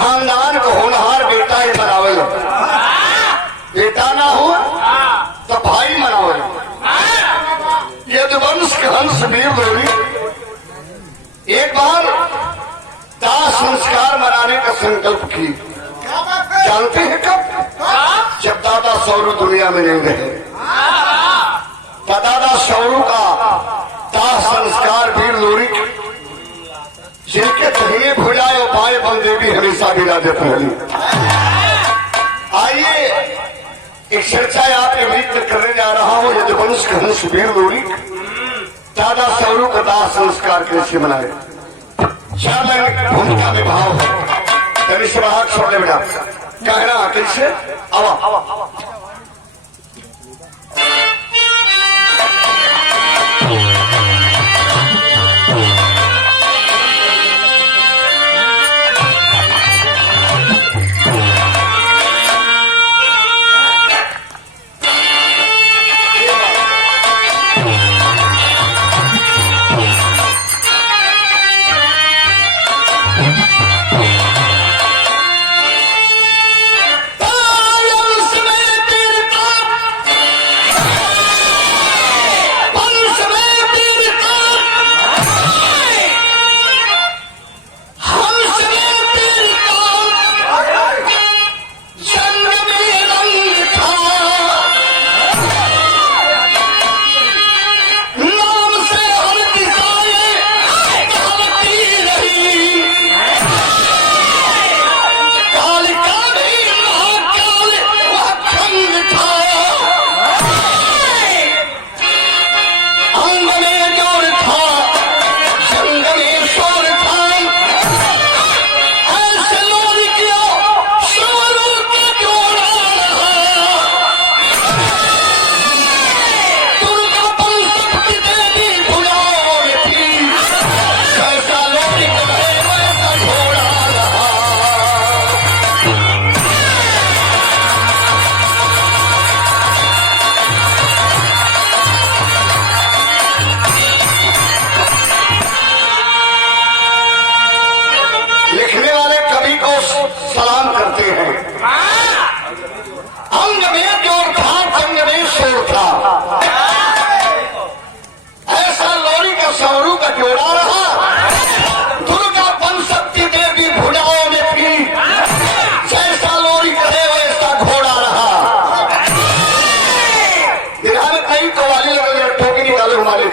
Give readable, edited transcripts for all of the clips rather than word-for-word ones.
खानदान को होनहार बेटा ही बनावल, बेटा ना हो तो भाई मनावल। यदुवंश के हंस वीर लोरी एक बार दाह संस्कार मनाने का संकल्प की। जानते हैं कब? जब दादा सौरू दुनिया में नहीं रहे। दादा सौरू का दाह संस्कार वीर लोरी जिनके दहिने भुजाए पाए बलदेवी हमेशा विराजत रही। आइए एक चर्चा आपके मित्र करने जा रहा हूँ। यदुवंश के हंस वीर लोरी दादा सौरू का दाह संस्कार कैसे मनाए। भूमिका में भाव है तनिष्वाहक छोड़ने बेटा कहना कैसे आवा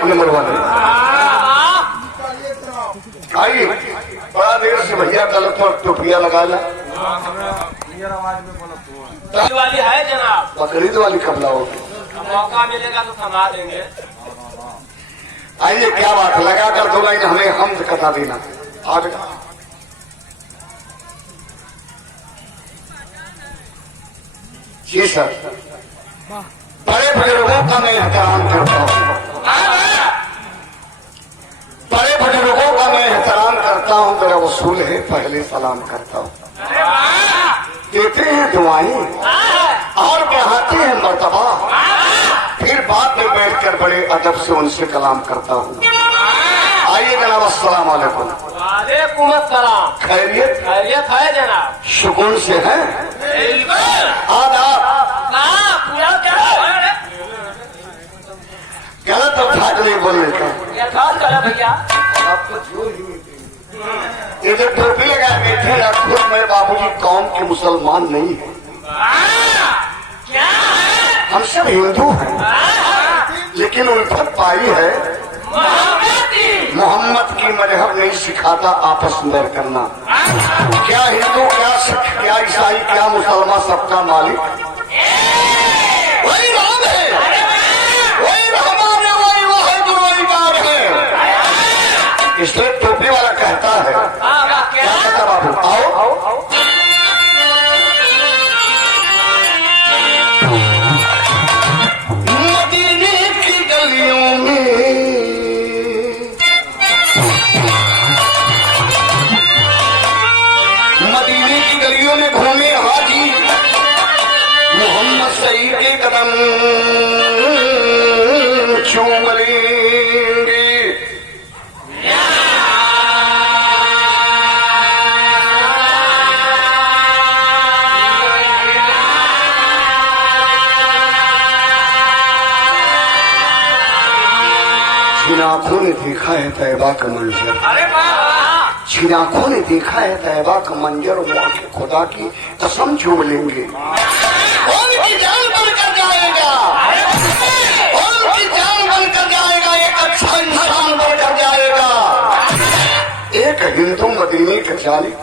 नंबर वन। आइए बड़ा देर से भैया गलत पर टोपिया लगा ला। वाली है जनाब। बकरीद वाली कब लाओगे? मौका मिलेगा तो थमा देंगे। आइए क्या बात लगा कर दो लाइन हमें हमद कथा देना। आज जी सर बड़े बुजुर्गों का मैं एहतराम करता हूँ। बड़े बुजुर्गों का मैं एहतराम करता हूँ। मेरा वसूल है पहले सलाम करता हूँ। देते हैं दुआएं और बढ़ाते हैं मर्तबा, फिर बाद में बैठकर बड़े अदब से उनसे कलाम करता हूँ। आइए जनाब अस्सलाम वालेकुम। वालेकुम अस्सलाम। खैरियत? खैरियत है जनाब। सुकून से है? आदाब। गलत अर्थात नहीं बोलने का। भैया ये जो टोपी लगाए बैठे हैं खुद मैं बाबूजी कौम के मुसलमान नहीं है। हम सब हिंदू हैं लेकिन उल्फत पाई है। मोहम्मद की मजहब नहीं सिखाता आपस में करना। क्या हिंदू क्या सिख क्या ईसाई क्या मुसलमान सबका मालिक वही राम है, वही रहमान है, वही वाहिद वही गार है। इसलिए टोपी वाला कहता है क्या कहता बाबू आओ मदीने की गलियों में घूमे हाजी मोहम्मद सईद के कदम चूम लेंगे। आंखों ने देखा है तैयबा का मंजर, अरे वाह जिन आंखों ने देखा है तैयबा का मंजर, वो आंखें खुदा की कसम चूम लेंगे। उनकी जान बनकर जाएगा, उनकी जान बनकर जाएगा, एक अच्छा इंसान बनकर जाएगा, एक हिंदू मदीने का जाली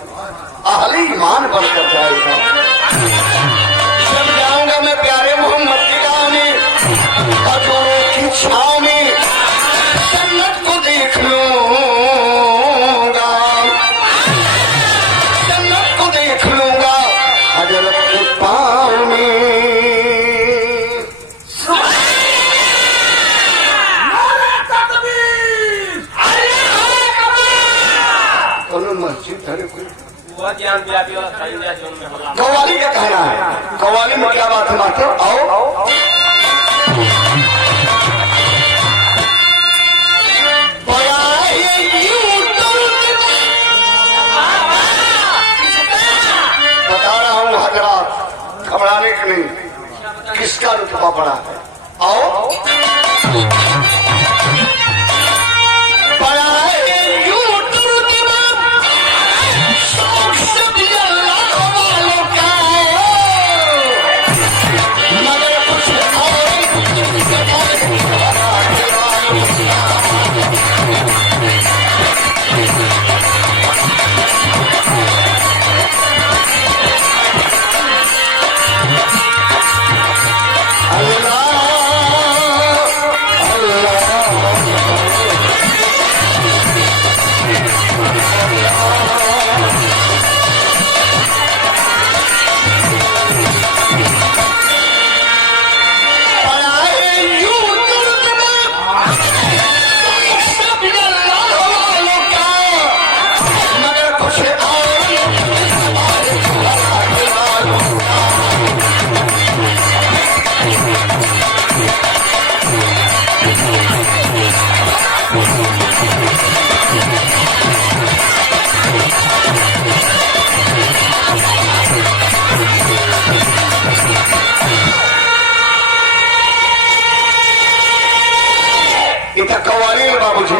अहले ईमान बनकर जाएगा। जब जाऊंगा मैं प्यारे मोहम्मद की गाँव में, खजूरों की छाँव में, जन्नत को देख लूंगा, जन्नत को देख लूंगा हजरत के पाँव में। मस्जिद है कोई वो ज्ञान व्यापी और खरीदा जो में होला। कव्वाली का कहना है, कव्वाली में क्या बात है मास्टर? आओ बता रहा हूँ हजरात, घबराने के नहीं, किसका रुतबा बड़ा है। आओ कव्वाली में बाबूजी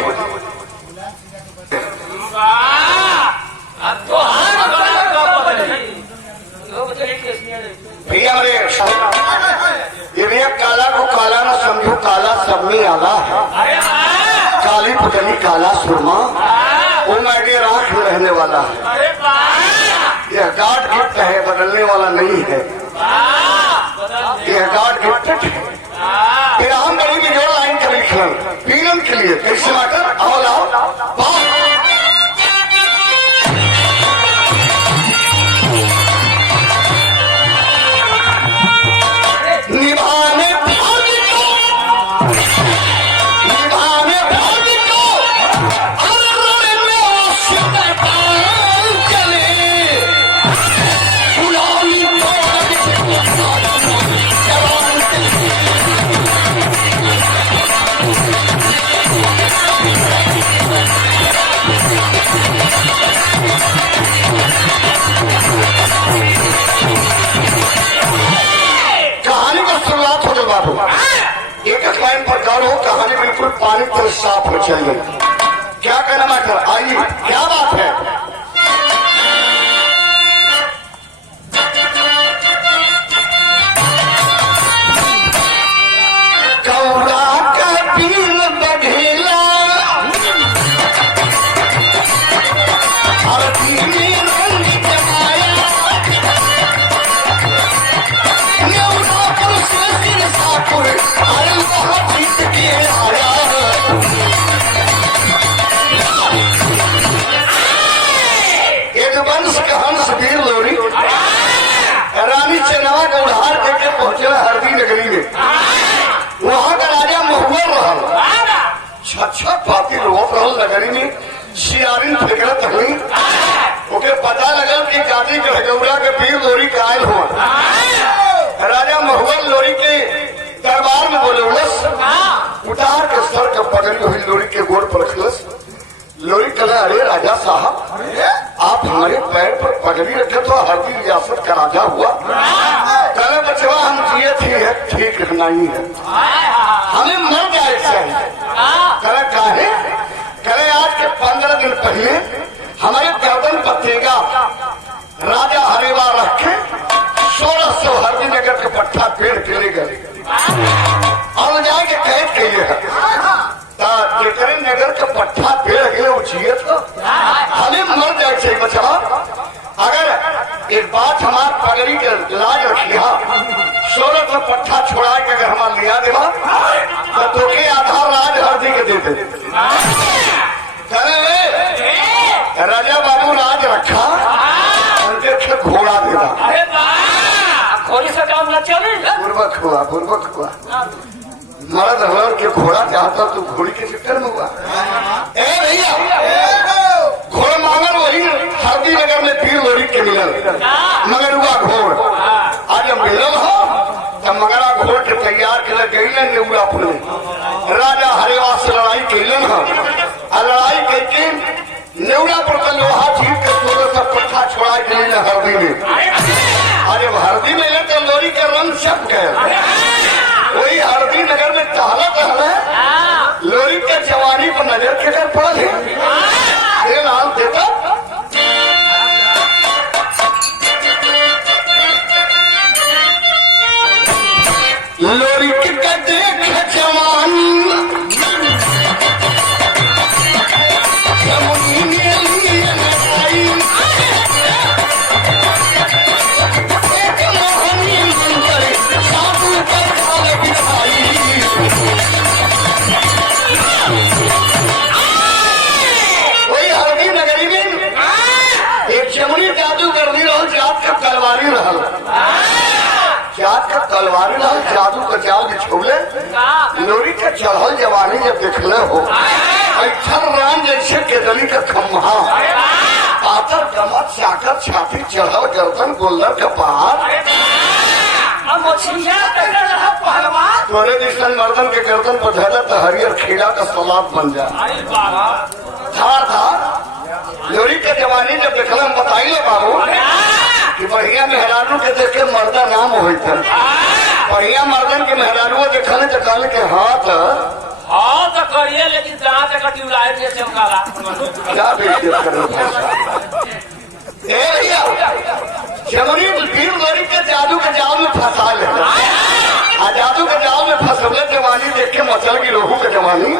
भैया मेरे ये भैया काला को काला ना समझो, काला सब में आला है, काली पुतली काला सुरमा वो मैडे राख में रहने वाला है, यह गाड गिफ्ट है, बदलने वाला नहीं है, यह गाड गिफ्ट है। फिर हम बड़ी भी जो लाइन कर लिखल पीलन के लिए कैसे माटर आओ लाओ निभाने कहानी बिल्कुल पानी पर साफ हो चाहिए। क्या कहना मास्टर? आइए, क्या बात है? कौड़ा का पील बघेला और पीली रंग जमाया, न्यूरा पर से सिर सापुर अरे वहाँ जीत के आया। यदुवंश का हंस वीर लोरी रानी चनावा का उधार देके पहुंचे हरदी नगरी में, वहाँ का राजा महुआ रहा, छह पाती रोप रहल नगरी में, सियारिन फिकरत हुई, ओके पता लगा कि जाति गढ़गौरा के पीर लोरी का आयल हुआ। राजा महुआ लोरी के दरबार में बोले उलस, उतार के सर का पगड़ी हुई लोरी के गोड़ पर रखलस। लोरी कहा, अरे राजा साहब, आप हमारे पैर पर पगड़ी रखे तो हरदी रियासत का राजा हुआ। कहे बचवा, हम जिए थे ठीक नहीं है, हमें मर जाए चाहिए। कहे काहे राजा हरेवा रख के 1600 हरदी नगर के पट्टा पेड़ के ले गए और जाके कैद के लिए जेकरे नगर के पट्टा पेड़ गए वो जिये तो हमें मर जाए चाहिए बचा। अगर एक बात हमार पगड़ी के लाज रखिया 1600 पट्टा छोड़ा के अगर हमार लिया देवा तो तोके आधार राज हरदी के दे दे राजा बाबू राज रखा उनके घोड़ा देगा घोड़ी से काम न चले। पूर्वक हुआ मर्द हर के घोड़ा चाहता तो घोड़ी के चक्कर में हुआ। ए भैया घोड़ मांगल वही हरदी नगर में पीर लोरी के मिलल मगर हुआ घोड़ आज मिलल हो तब मगरा घोड़ के तैयार के गईलन नेउरापुर में राजा हरेवा से लड़ाई कैलन हो लड़ाई करके नेउरापुर का लोहा जीत के 1600 पट्टा छोड़ा के लिए हरदी में। अरे हरदी में ले तो लोरी के रंग छप गए वही हरदी नगर में टहला लोरी के जवानी पर नजर के कर पड़ल है ये नाम देता लोरी के देख जवानी तलवारी रहल जादू का जाल बिछोले लोरी के चढ़ल जवानी जब देखले हो ऐठन रान जैसे केदली का खम्हा पातर कमर चाकर छाती चढ़ल गर्दन गोल्डर का पहाड़ तोरे दिशन मर्दन के गर्दन पर धैला तो हरियर खीरा का सलाद बन जाए धार धार लोरी के जवानी जब देखल हम बताइए बाबू कि बढ़िया मेहरानू के देख के मर्दा नाम होता बढ़िया मर्दन के मेहरानू देखने तो कहल के हाथ हाँ तो करिए लेकिन जहाँ तक ट्यूबलाइट जैसे क्या बेइज्जत कर भैया जमनी पीर लोरी के जादू के जाल में फंसा ले जादू के जाल में फंसले जवानी देख के मचल की लोगों के जवानी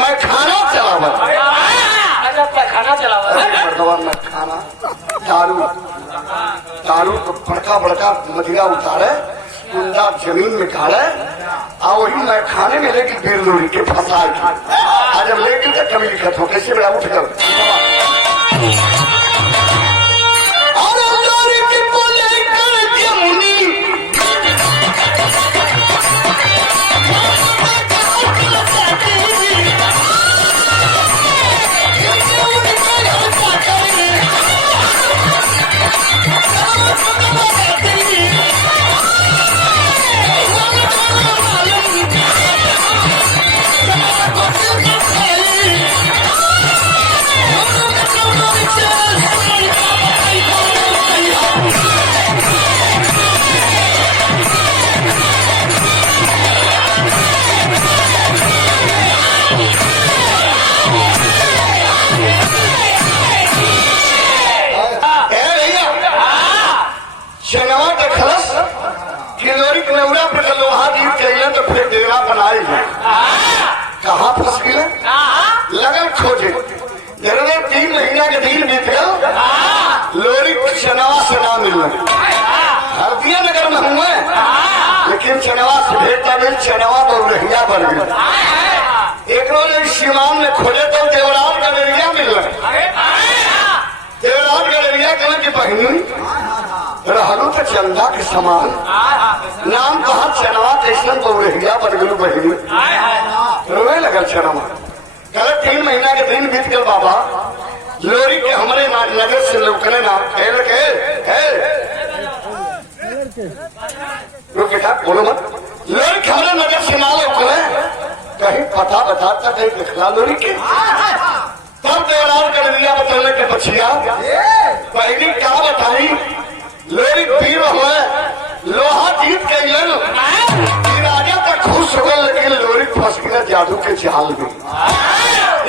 मैं खाना चलावा खाना चलावा में खाना दारू को बड़का बड़का मदिरा उतारे कुंडा जमीन में गाड़े और वही मैं खाने में लेकिन पीर लोरी के फंसा आज जब लेकिन तक कभी लिखत हो कैसे बड़ा उठ कर कहाँ फंस गए लगन खोजे 3 महीना के दिन बीत गया लोरी चनवा से ना मिलना हरदिया नगर में हुए लेकिन चनवा से भेजता मिल चनवा बहुरहिया बन गई एक रोज सीमान में खोजे तो देवराज गलेरिया मिल रहा देवराज गलेरिया कहने की बहनी रहलू तो चंदा के समान नाम कहा चनवा कैसन बहुरहिया बन गलू बहनी रोए लगल चनवा गलत 3 महीना के दिन बीत गल बाबा लोरी के हमारे नजर से लौकने ना रुक बेटा बोलो मत लोरी के हमारे नजर से ना लौकने कहीं पता बताता कहीं दिखला लोरी के तब देवराज गलेरिया बतलने के बचिया पहली क्या बताई लोरी पीर हुए लोहा जीत गई राजा तक खुश हो गए लेकिन लोरी फंस गया जादू के जाल में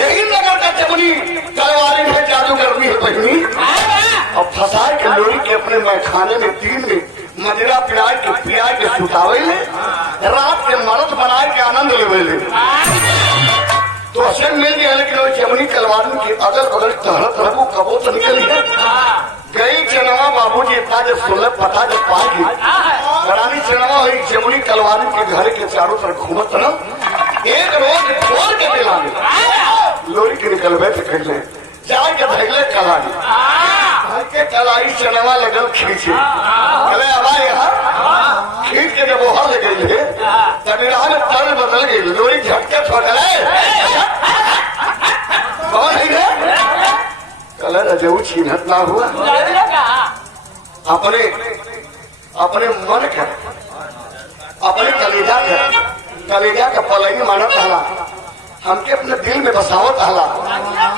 यही नगर का जमनी तलवारी में जादू करनी है बहनी लोरी के अपने मैखाने में दिन में मजरा पिया के सुतावे ले, रात के मरद बनाए के आनंद ले। तो असन मिल गया, लेकिन वो जमुनी कलवारी के अगल बगल तरह तरह को कबो तो निकली है। गई चनवा बाबूजी इतना जब सुनल पता जब पाएगी रानी चनवा हुई जमुनी कलवारी के घर के चारों तरफ घूमत न, एक रोज छोड़ के दिला लोरी के निकलबे तो कर ले जाए के धैले कलाई के कलाई चनवा लगल खींचे कले अब यहाँ खींच के जब वहां लग गई तब राह में तल बदल गई, लोरी झटके छोड़े कौन है कलर अजू छीनत ना हुआ अपने अपने मन का अपने कलेजा का पलई मानत हला, हमके अपने दिल में बसावत हला।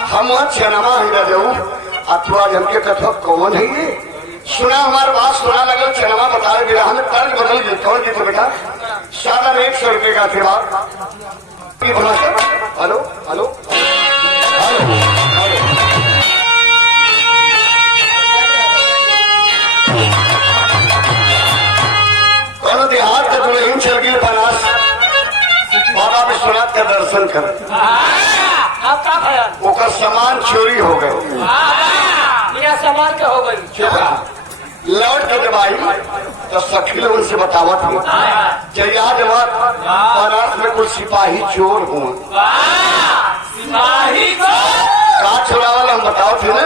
हम वहाँ चनमा ही रजू अथवा हमके कथवा कौन है ये सुना, हमारे बात सुना लगल चनमा बता रहे हमें तर्क बदल गई। कौन जी तो बेटा सादा 100 रुपये का आशीर्वाद। हेलो हेलो कौन देहात का दुल्हन चल गई बनास बाबा विश्वनाथ का दर्शन कर ओकर सामान चोरी हो गए, सामान क्या हो गई लौट के जब आई तो सखी उनसे बतावत हुआ जया जवाब बनारस में कुछ सिपाही चोर हुआ। कहा चोरा वाला हम बताओ थे ना,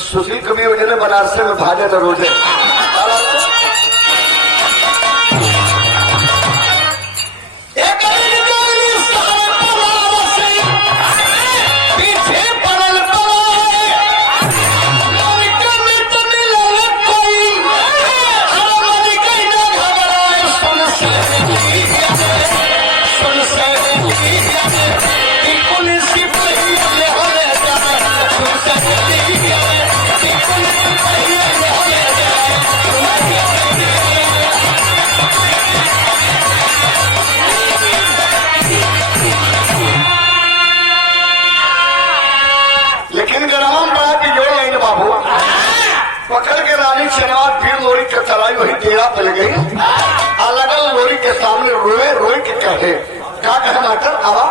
सुशील कभी वजह बनारस में भाजे न रोजे पकड़ के रानी चनवा फिर लोरी के चलाई वही डेरा पे ले गई। अलग अलग लोरी के सामने रोए रोए के कहे क्या कहे मास्टर आवा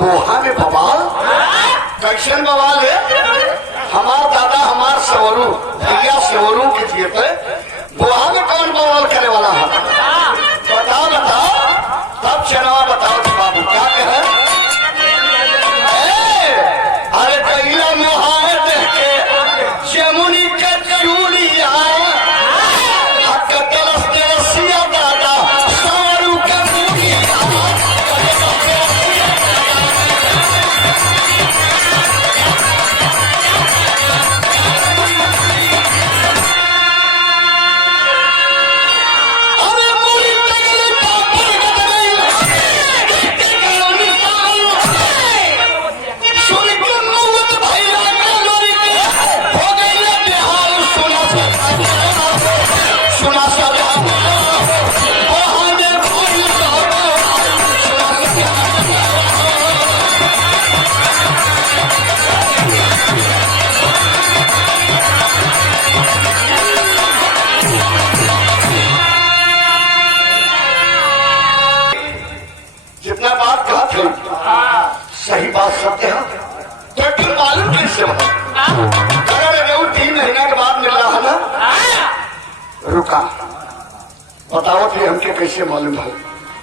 बोहा में बवाल कैसन बवाल है। हमार दादा हमार सवरू भैया सवरू के जीते बोहा में कौन बवाल करने वाला है बताओ बताओ तब चनावा बताओ तो बाबू क्या कहे। अरे कैला मुहार देख के जमुनी का चूड़िया दादा सवरू का सही बात सत्य है तो क्यों मालूम कैसे अगर 3 महीना के बाद मिल रहा है ना रुका बताओ थे हमके कैसे मालूम है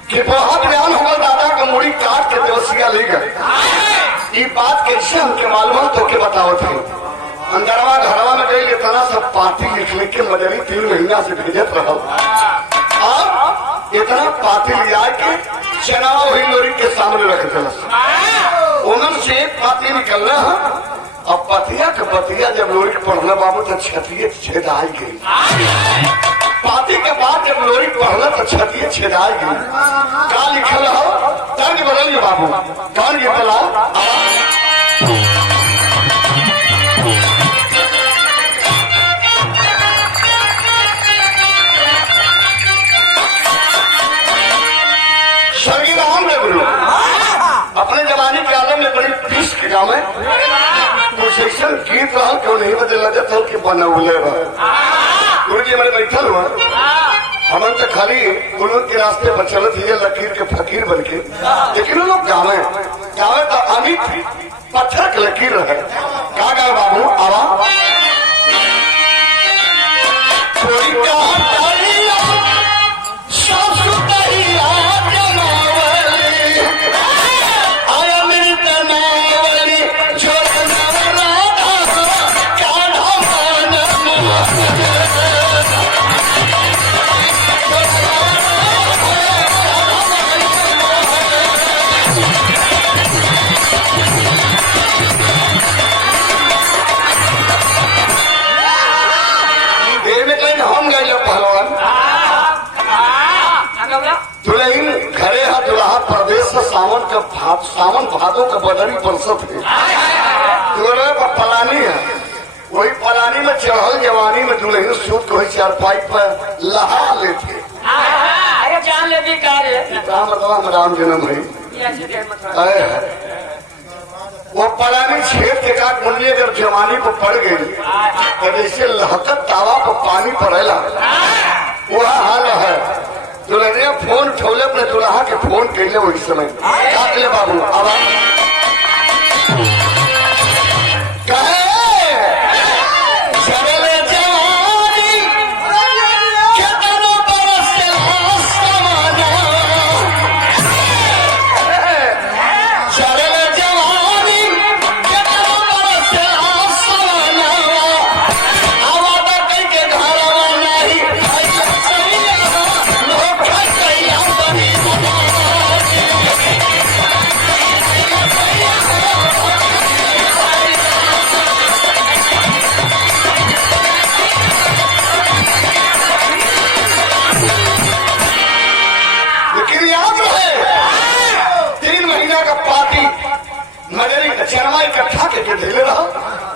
कि बहुत बयान होगा दादा का मुड़ी काट के देवसिया ले गए। ये बात कैसे हमके मालूम है तो के बताओ थे अंदरवा घरवा में गई इतना सब पार्टी लिख के मजरी 3 महीना से भेजत रहो और इतना पार्टी लिया के चनावा सामने रख दिला। उनन से एक पाती निकल रहा है। अब पतिया के पतिया जब लोरी के पढ़ना बाबू तो छतिए छेदाई गई। पाती के बाद जब लोरी पढ़ना तो छतिए छेदाई गई। का लिखल हो तर्ज बदल गए बाबू। कौन ये बला स्वर्गीय राम रे गुरु अपने जमाने के आलम में बड़ी पीस के गाँव में कुछ ऐसा गीत रहा क्यों नहीं बदल जाता कि बनौले गुरु जी हमारे बैठल हुआ हमन तो खाली गुरु के रास्ते पर चलत ही लकीर के फकीर बन के, लेकिन लोग गावे गावे तो अमित पत्थर के लकीर रहे। का गावे बाबू आवा सावन भादों का बदरी परसत है पलानी है। वही पलानी में चढ़ल जवानी में दुल्हन सूत को चारपाई पर लहा लेते। अरे जान ले भी मतलब हम राम जन्म है। वो पलानी छेद के काट मुंडी अगर जवानी को पड़ गई तो जैसे लहकत तावा पर पानी पड़ेला वह हाल है। दुल्हनिया फोन उठौले अपने दुल्हा के फोन कैले वही समय काट ले बाबू अब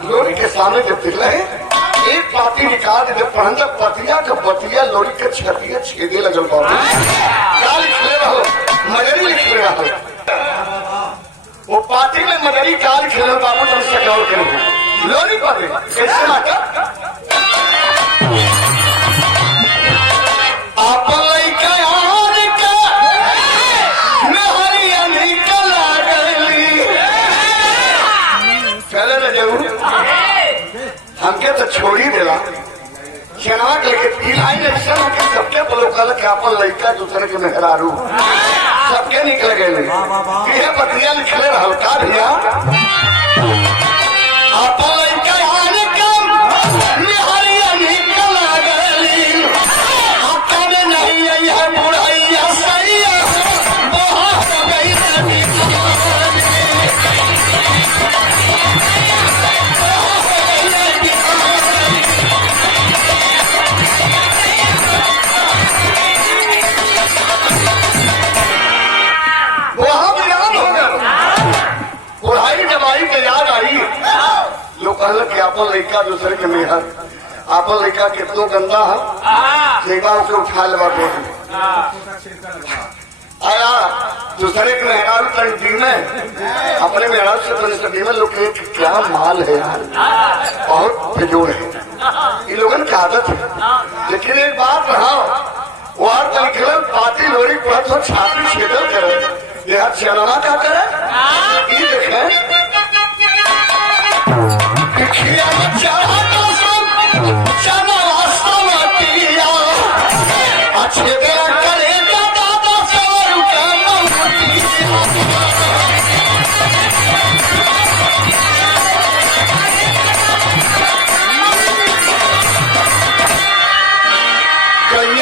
लोरी के सामने जब दिल है एक पाती निकाल जब पढ़ंदा पतिया का बतिया लोरी के छतिया छेदे लगल बाबू। क्या लिखले रहो मजरी लिखले रहो वो पाती में मजरी क्या लिखले बाबू तुम से गौर करेंगे लोरी पाती कैसे माता आप लइका यार का नहरिया निकल गली चले न जरूर हमके तो छोड़ी देला चना के लेके लाइन ऐसा के सबके बोलो कल के अपन लड़का दूसरे के मेहरारू सबके निकल गए ये बतिया लिखले रहल का भैया अपन लड़का आने कम मेहरिया निकल गली अपन नहीं है बुढ़ैया सैया बहुत गई कि आपन लड़का दूसरे के मेहर आपन लड़का कितनो गंदा है लेगा उसे उठा लेवा आया दूसरे के मेहरारू तंटी में अपने मेहरारू से तंटी में लोग क्या माल है यार बहुत बेजोड़ है ये लोगन की आदत है। लेकिन एक बात रहा वो हर तरीके पार्टी लोरी पर तो छाती छेदल करे यह चलना क्या करे ये देखे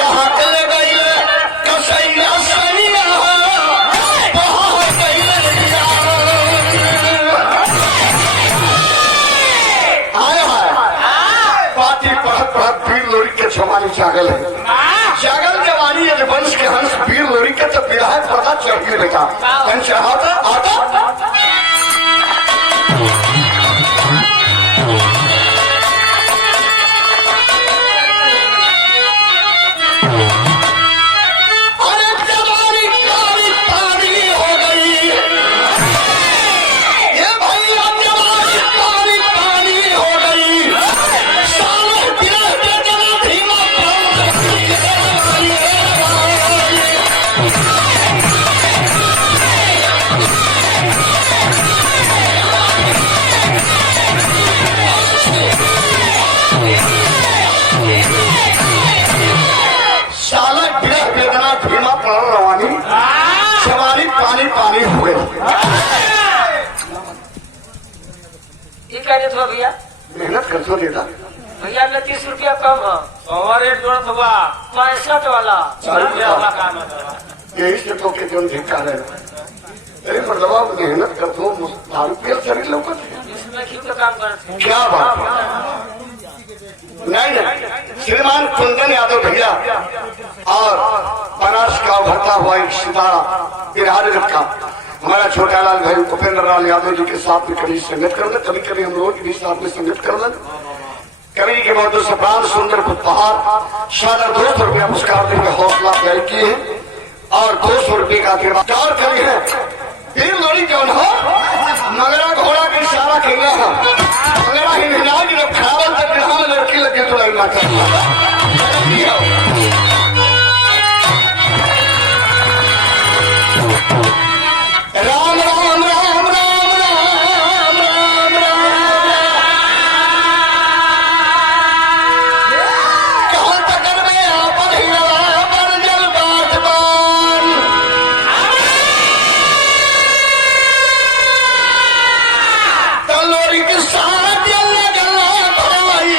हाथ ले गई कसैया सैया बहुत गई जवानी जागल है, जागल जवानी यदि वंश के हंस वीर लोरी के तो विधायक पता चढ़िए बेटा चढ़ाता आता पानी हो गई। ये क्या रेट हुआ भैया? मेहनत कर तो देता भैया में 30 रुपया कम है और रेट जोड़त हुआ 65 वाला 40 रुपया वाला काम है। यही से तो के जो धिक्कार है अरे मतलब मेहनत कर दो दारू पियल शरीर लोग इसमें क्यों का काम करते हैं? क्या बात है? नहीं श्रीमान कुंदन यादव भैया और बनारस का भरता हुआ एक सितारा बिहार का हमारा छोटा लाल भाई उपेंद्र लाल यादव जी के साथ में कभी संगत कर लें, कभी कभी हम लोग भी साथ में संगत कर लें। कवि के बहुत से प्राण सुंदर उपहार शानदार 200 रुपया पुरस्कार देकर हौसला अफजाई किए हैं और 200 रुपये का गिरफ्तार करी है। फिर लोरी कौन हो मगरा घोड़ा के इशारा खेला है मगरा ही मिनाज जब खावल तक ग्राम लड़की लगे तो लगना चाहिए। राम राम राम राम राम राम राम कहाँ तक में आपन हिला पर जल बाटबान तलोरी के साथ जल गला भाई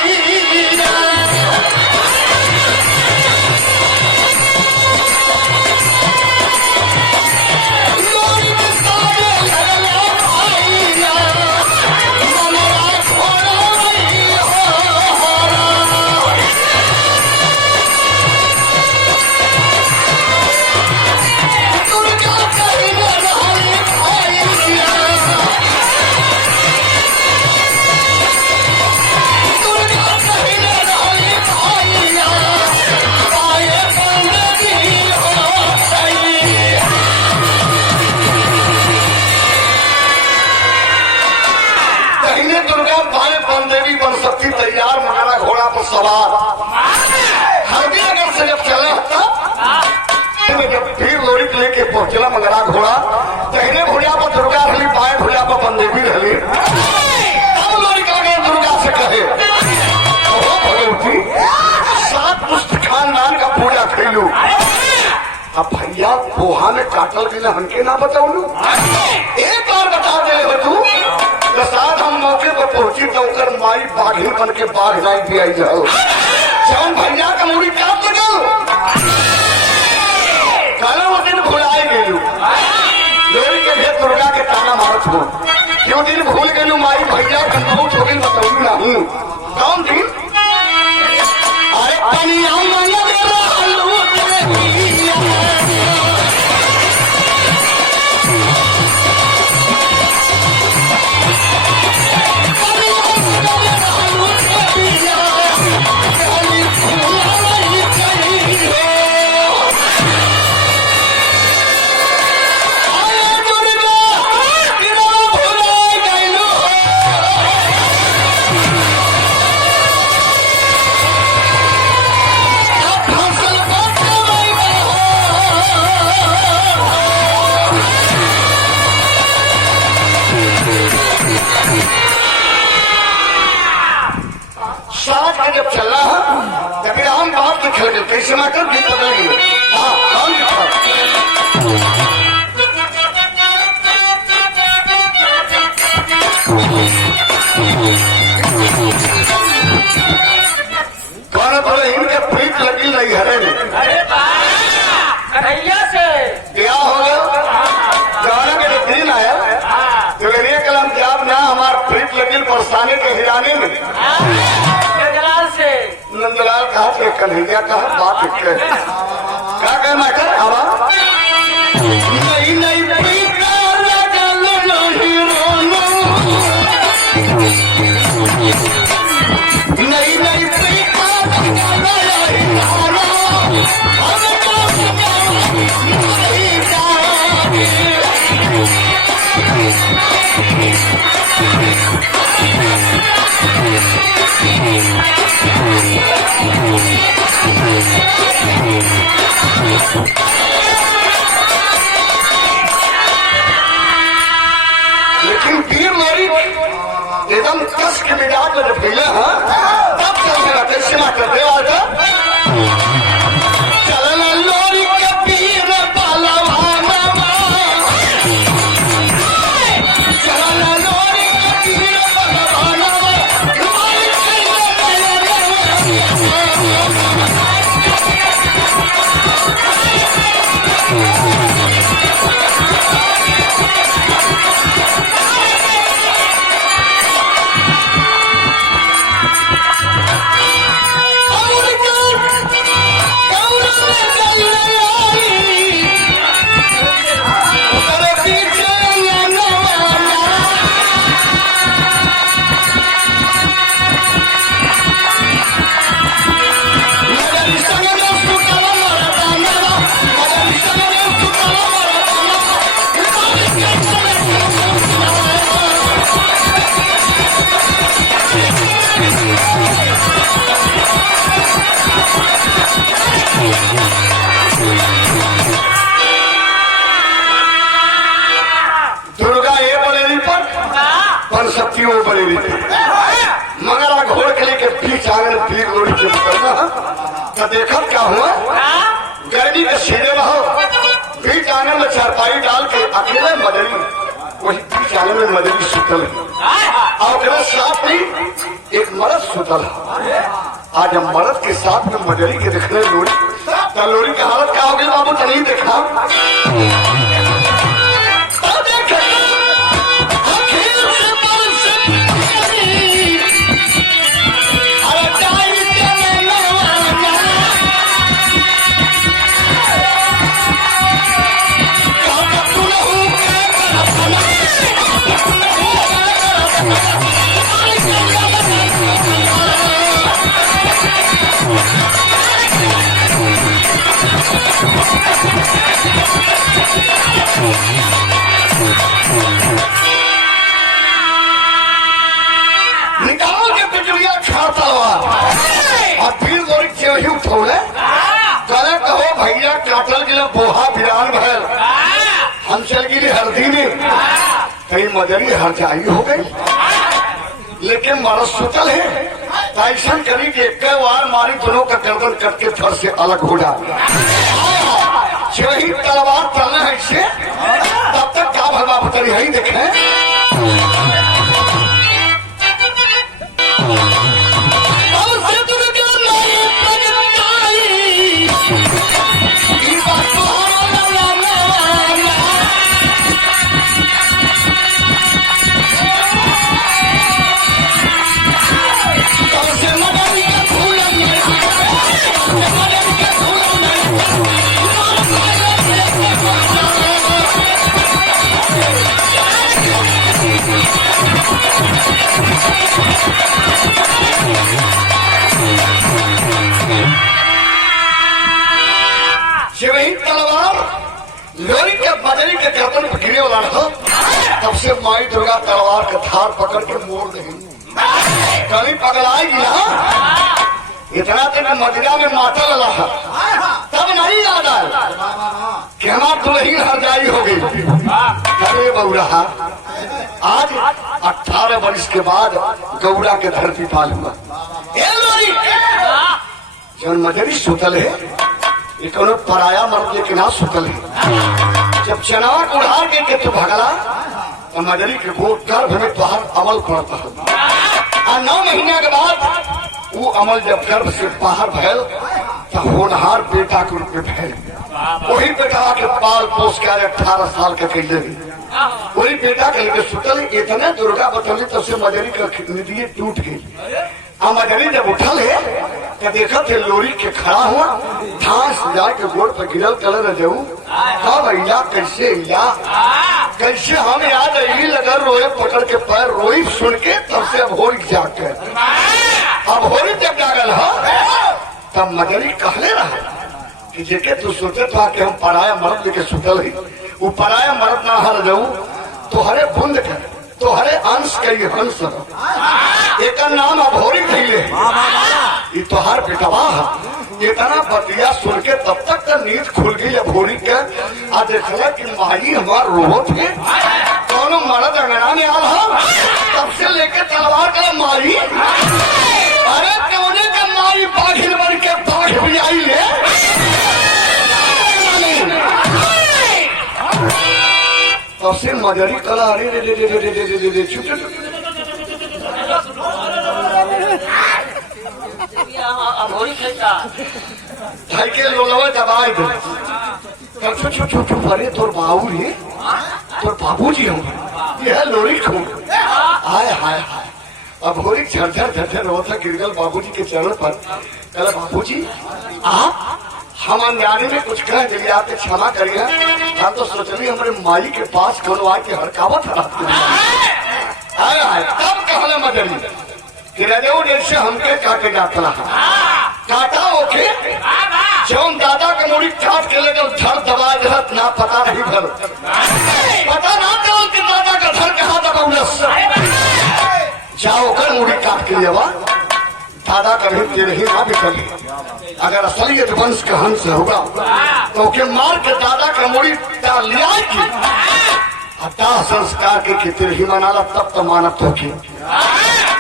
तैयार महारा घोड़ा पर सवार हल्दी नगर से जब चला जब फिर लोरी लेके पहुंचला मंगरा घोड़ा दहने भुड़िया पर दुर्गा रही बाएं भुड़िया पर बंदेवी रही तब लोरी लगे दुर्गा से कहे भगवती 7 पुष्ट खानदान का पूजा कैलू अब भैया पोहा में काटल बिना हमके ना बताऊलू एक बार बता दे हो तू प्रसाद हम मौके पर पहुंची तो उकर माई बाघी बन के बाघ नहीं दिया जाओ जौन भैया का मुड़ी काट लगल कल वो दिन भुलाए गेलू लोरी के भेद दुर्गा के ताना मारत हो क्यों दिन भूल गेलू माई भैया बहुत हो गई बताऊलू नहीं कौन दिन अरे कनिया मैया मेरा हल्लू जब चल रहा है तभी हम बात लिखल गए कैसे माकर गीत बदल गए। हाँ कौन लिखा कौन बोले इनके प्रीत लगी रही हरे में कन्हैया से क्या हो गया जवाना के दिन आया तो कलम जाब ना हमार प्रीत लगी बरसाने के हिराने में नंदलाल कहा थे के कन्हैया का बात क्या कहे मास्टर आवा नहीं नहीं पीका लगल नहीं रोनो नहीं नहीं पीका लगल नहीं रोनो लेकिन पीर मारी एकदम कस के मिजाज में जब पीले हाँ तब चलते कैसे ना करते आता चलन लोरी के पीर बालवाना चलन लोरी के पीर बालवाना दुर्गा ये बनेली पर शक्ति वो बनेली मगर घोड़ के लेके बीच आंगन पीर लोड़ी के करना तो देखा क्या हुआ गर्मी के सीधे रहो बीच आंगन में चारपाई डाल के अकेले मदरी वही बीच आंगन में मदरी सुतल और साथ ही एक मर्द सुतल आज हम मर्द के साथ में मदरी के देखने लोड़ी तो लोड़ी की हालत क्या होगी बाबू तो नहीं देखा निकाल के बिजलिया खाता हुआ और फिर गोरी ही उठौले कहे कहो भैया काटल के बोहा बिरान भैल हम चल गिरी हल्दी में कहीं मदरी हरजाई हो गई लेकिन मरद सुतल है ऐसा करी कि एक बार मारी दोनों का गर्दन करके थर से अलग हो जाए ही तलवार चलना है इससे तब तक क्या भगवा बतरी है देखें वही तलवार लोरी के बदली के गर्दन पर गिरे वाला हो तब से माई दुर्गा तलवार का धार पकड़ के मोड़ देगी कभी पगलाई ना इतना दिन मदिरा में माता लगा तब नहीं याद आया कि हमारा दुल्हन हरजाई हो गई अरे बउरा आज 18 वर्ष के बाद गौरा के धरती पाल हुआ जो मदरी सुतल है ये कोनो पराया मर्द लेके ना सुतल है जब चनावा उड़ार के तू भगला तो मदरी के गोद गर्भ में बाहर अमल पड़ता है और 9 महीने के बाद वो अमल जब गर्भ से बाहर भैल तो होनहार बेटा के रूप में भैल वही बेटा के पाल पोस के 18 साल का कैले वही बेटा के लेके सुतल इतने दुर्गा बतौली तो से मदरी का निधिये टूट गई मजरी जब उठल है तो देखा थे लोरी के खड़ा हुआ घास जाके गोड़ पर गिरल कलर जाऊ कब अला कैसे अला कैसे हम याद आई लगा रोए पकड़ के पैर रोई सुन के तब से अभोरी जाकर अभोरी जब जागल हो तब मजरी कहले रहा कि जेके तू सोचे था कि हम पराया मर्द लेके सुतल ही वो पराया मर्द ना हर जाऊ तो हरे बुंद कर तो हरे अंश कई हंस एक नाम अभोरी भैले ये तोहार बेटवा इतना बतिया सुन के तब तक तो नींद खुल गई अभोरी के आ देखला कि माई हमार रोहत है कौन मर्द अंगना में आल हो तब से लेके तलवार का माई अरे कौने का माई बाघिल बन के बाघ भी आई ले तब से मजरी कला अरे रे रे रे रे रे रे रे रे चुप अभोरी खेता भाई के लोलवा दबाई दे तब छुप छुप छुप छुप अरे तोर बाबू रे तोर बाबूजी हो यह लोरी खो हाय हाय हाय अब होरी झरझर झरझर होता गिरगल बाबूजी के चरण पर कहला बाबूजी आप हम अनजाने में कुछ कह दिए आपके क्षमा करिए हम तो सोचली हमारे माई के पास कौन आके हड़कावत है तब कहला मजरी कि रजऊ जैसे हमके काटे जाता काटा ओके जौन दादा के मुड़ी काट के लगे धर दबा जहत ना पता नहीं भर पता ना चल कि दादा का धर कहाँ दबाउलस जाओ कर मुड़ी काट के लिए दादा का भी तेरे ही ना बिकली अगर असलियत वंश का हंस होगा तो के मार के दादा का मुड़ी डाल लिया की दाह संस्कार के तेरे ही मनाला तब तो मानत होगी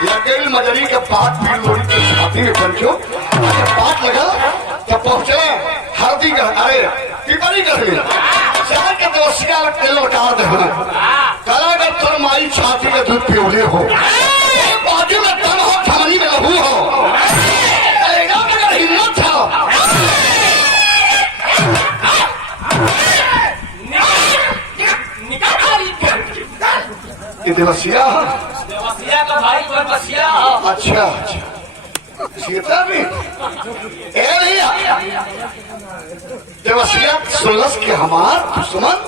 लगेल मजरी के पात भी लोरी के छाती में पंचो पात लगा तब पहुंचे हल्दी का अरे पिपरी कर में चार के दोसिया तेल उतार दे कला का तोर माई छाती में दूध पियोले हो बाजू में तन हो थमनी में लहू हो अगर हिम्मत था ये देवसिया देवसिया का भाई बसिया अच्छा अच्छा सीता भी ए भैया देवसिया सुलस के हमार दुश्मन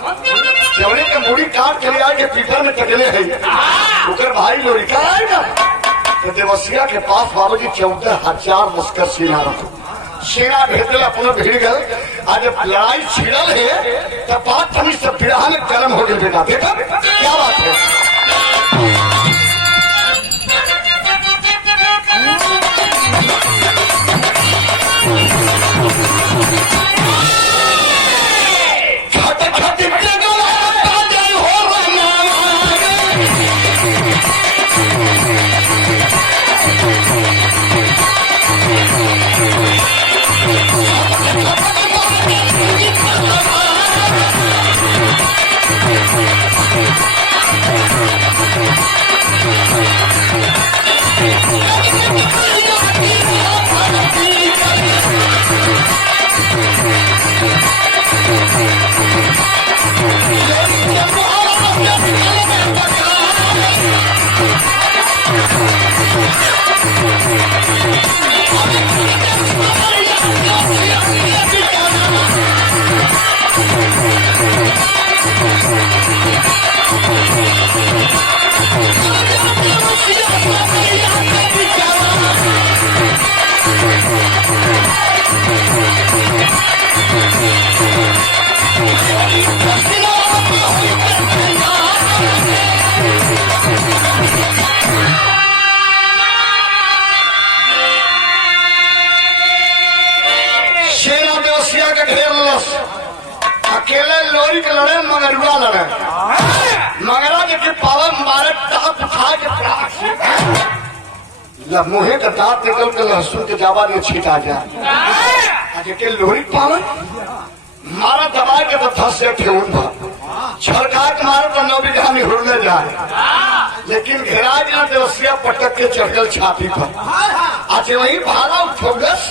जवने के मुड़ी काट के ले आके पीपर में टकले है उकर भाई लोरी का आएगा तो देवसिया के पास बाबूजी 14,000 लश्कर सेना रखो सेना भेजल अपना भीड़ गल आज लड़ाई छिड़ल है तब बात थमी सब बिरहा में गर्म हो गए बेटा देखा क्या बात है अकेले लोरी के लड़े मगरुआ लड़े मगरा के पावर मारे दांत उठा के मुहे का दांत निकल के लहसुन के जावा में छीटा जाए के लोरी पावर मारा दबा के तो धस से ठेउन भा छड़का के मारे तो नौ बीघा में हुड़ने जाए लेकिन घेरा जना देवसिया पटक के चढ़ल छाती पर आज वही भाला उठोगस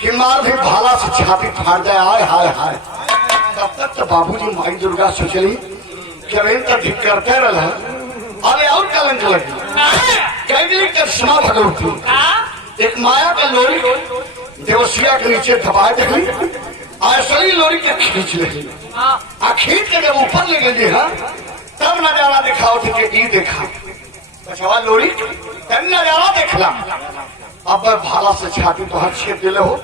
कि मार भी भाला से छाती फाड़ जाए हाय हाय हाय तब तक तो बाबूजी माई दुर्गा सोचली कि अभी तक ठीक करते रहा अरे और कलंक लगी कैगली करिश्मा भगवती एक माया का लोरी देवसिया के नीचे दबाए देखली असली लोरी के खींच ले आ खींच के जब ऊपर ले गई है तब नजारा दिखाओ थे कि ई देखा बचवा लोरी तब नजारा देखला अब भाला से छाती तो हर छेद दिले हो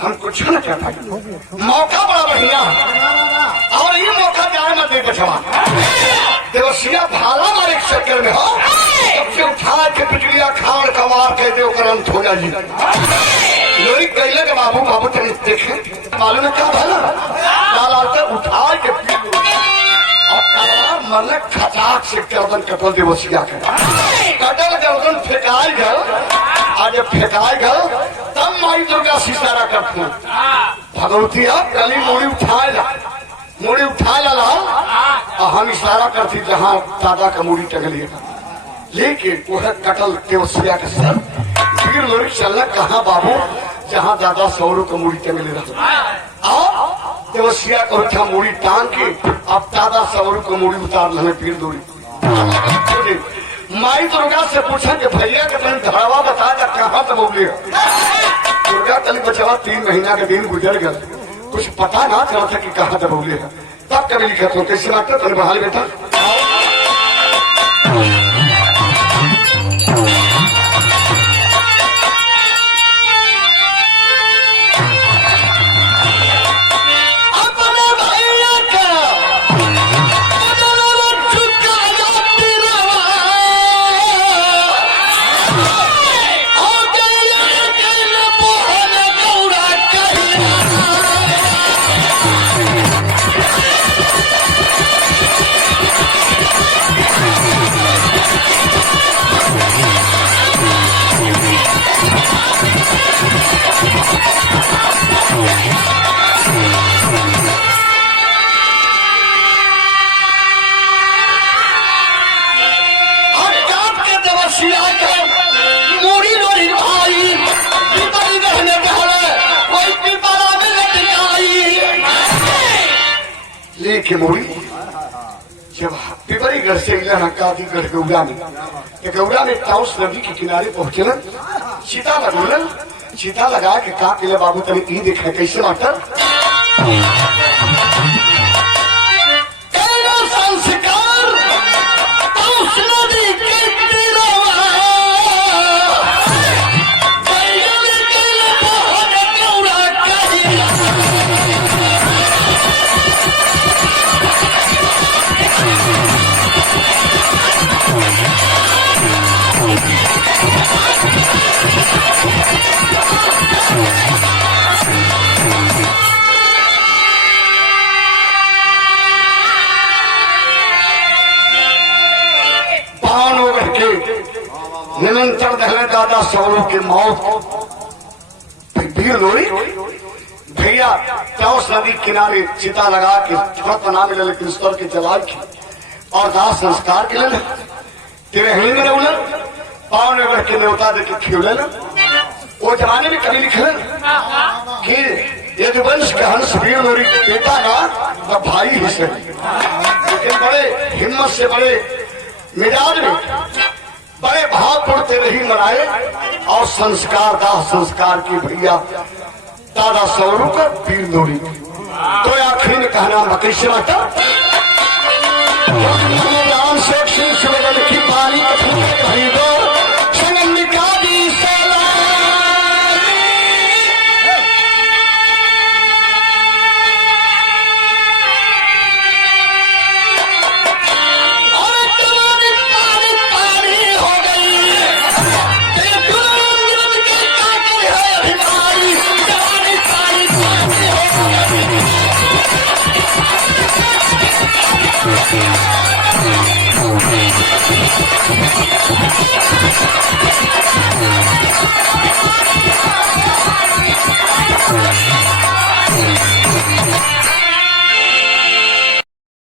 हम कुछ न कर पाए मौका बड़ा बढ़िया और ये मौका जाए मत दे बचवा देवसिया भाला मारे के चक्कर में हो सबसे उठा के बिजलिया खाड़ कमार कह दे अंत हो जाए लोरी कैले के बाबू बाबू तेरे देखे मालूम है क्या भाला लाल उठा के और तलवार मरने खचाक से गर्दन कटल देवसिया के कटल गर्दन फेंकाई गल आज जब फेंकाई गल तब माई दुर्गा सितारा करती भगवती अब गली मूड़ी उठाए ला और हम इशारा करती जहाँ दादा का मूड़ी टंगली लेकिन वह कटल देवसिया के सर फिर लोरी चलना कहाँ बाबू जहाँ दादा सौरों का मूड़ी टंगली रहा देवसिया को उठा मूड़ी टांग के अब दादा सौरों को मूड़ी उतार लेने फिर लोरी माई दुर्गा से पूछा कि भैया के तुम धड़ावा बता जा कहाँ तक बोले दुर्गा कल बचवा 3 महीना के दिन गुजर गए कुछ पता ना चला था कि कहाँ तक बोले तब कभी लिखा तो कैसे बात है तेरे बहाल बेटा लेके मोड़ी जब पिपरीगढ़ से कादी गढ़ गौरा में ताउस नदी के किनारे पहुंचे सीता लगा के का के बाबू तने ई देखा कैसे मास्टर संस्कार ताउस नदी के निरंतर दहले दादा सौरों की मौत भीड़ लोरी भैया ताउस नदी किनारे चिता लगा के तुरंत बना मिले लेकिन स्तर के जलाल की और दाह संस्कार के लिए तेरे हिंग ने उलर पाँव ने बढ़ के न्योता दे के खिले वो जमाने में कभी लिखे कि यदि वंश के हंस वीर लोरी बेटा ना तो भाई ही से लेकिन बड़े हिम्मत से बड़े मिजाज में बड़े भाव पड़ते रही मनाए और संस्कार दाह संस्कार की भैया दादा सौरू का वीर लोरी तो आखिरी में कहना कैसे माता से की पानी